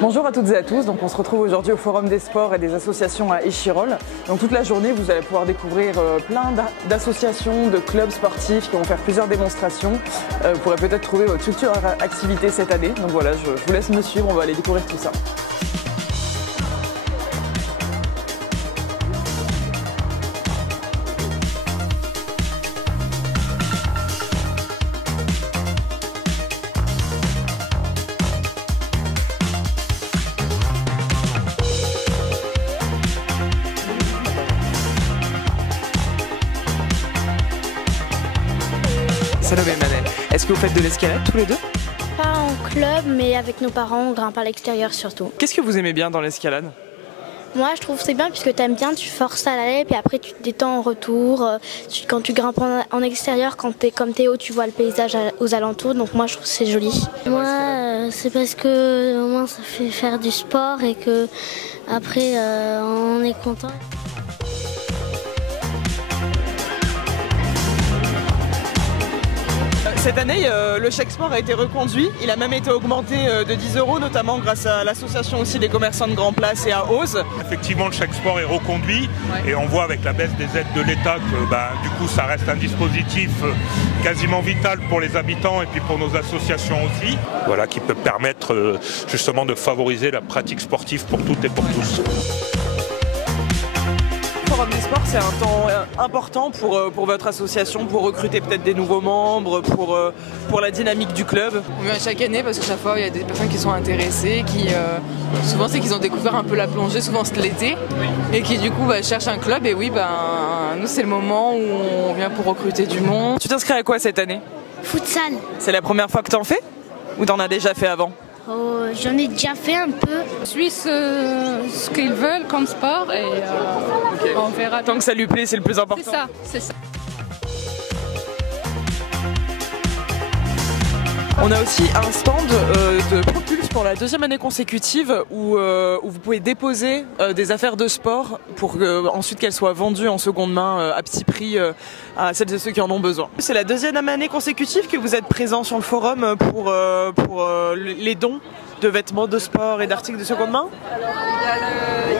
Bonjour à toutes et à tous, donc on se retrouve aujourd'hui au Forum des sports et des associations à Échirolles. Donc toute la journée vous allez pouvoir découvrir plein d'associations, de clubs sportifs qui vont faire plusieurs démonstrations. Vous pourrez peut-être trouver votre future activité cette année. Donc voilà, je vous laisse me suivre, on va aller découvrir tout ça. Salomé Manel, est-ce que vous faites de l'escalade tous les deux? Pas en club, mais avec nos parents, on grimpe à l'extérieur surtout. Qu'est-ce que vous aimez bien dans l'escalade? Moi, je trouve que c'est bien puisque tu aimes bien, tu forces à l'aller, puis après tu te détends en retour. Quand tu grimpes en extérieur, comme t'es haut, tu vois le paysage aux alentours, donc moi je trouve que c'est joli. Moi, c'est parce que au moins ça fait faire du sport et que après on est content. Cette année, le chèque sport a été reconduit. Il a même été augmenté de 10 €, notamment grâce à l'association aussi des commerçants de Grand Place et à Ose. Effectivement, le chèque sport est reconduit et on voit avec la baisse des aides de l'État que du coup ça reste un dispositif quasiment vital pour les habitants et puis pour nos associations aussi. Voilà, qui peut permettre justement de favoriser la pratique sportive pour toutes et pour tous. Le Forum des sports, c'est un temps important pour votre association, pour recruter peut-être des nouveaux membres, pour la dynamique du club. On vient chaque année parce que chaque fois il y a des personnes qui sont intéressées, souvent c'est qu'ils ont découvert un peu la plongée, souvent c'était l'été, et qui du coup cherchent un club. Et oui, nous c'est le moment où on vient pour recruter du monde. Tu t'inscris à quoi cette année? Futsal. C'est la première fois que t'en fais? Ou t'en as déjà fait avant? J'en ai déjà fait un peu. Suisse ce qu'ils veulent comme sport et on verra. Tant que ça lui plaît, c'est le plus important. C'est ça, c'est ça. On a aussi un stand de Propulse pour la deuxième année consécutive où vous pouvez déposer des affaires de sport pour ensuite qu'elles soient vendues en seconde main à petit prix à celles et ceux qui en ont besoin. C'est la deuxième année consécutive que vous êtes présent sur le forum pour les dons de vêtements de sport et d'articles de seconde main. Alors,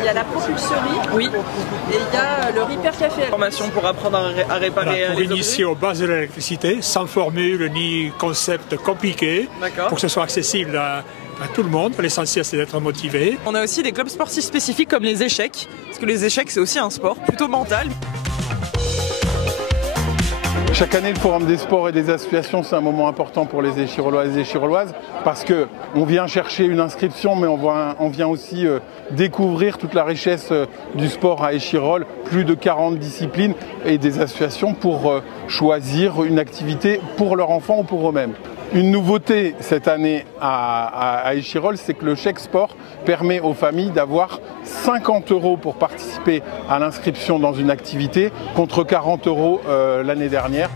il y a la propulserie, oui, et il y a le Repair Café. Formation pour apprendre à réparer pour les initier objets. aux bases de l'électricité, sans formule ni concept compliqué, pour que ce soit accessible à tout le monde. L'essentiel, c'est d'être motivé. On a aussi des clubs sportifs spécifiques comme les échecs, parce que les échecs, c'est aussi un sport plutôt mental. Chaque année, le Forum des sports et des associations, c'est un moment important pour les Échirollois et les Échirolloises parce qu'on vient chercher une inscription, mais on vient aussi découvrir toute la richesse du sport à Échirolles, plus de 40 disciplines et des associations pour choisir une activité pour leur enfant ou pour eux-mêmes. Une nouveauté cette année à Échirolles, c'est que le chèque sport permet aux familles d'avoir 50 € pour participer à l'inscription dans une activité contre 40 € l'année dernière.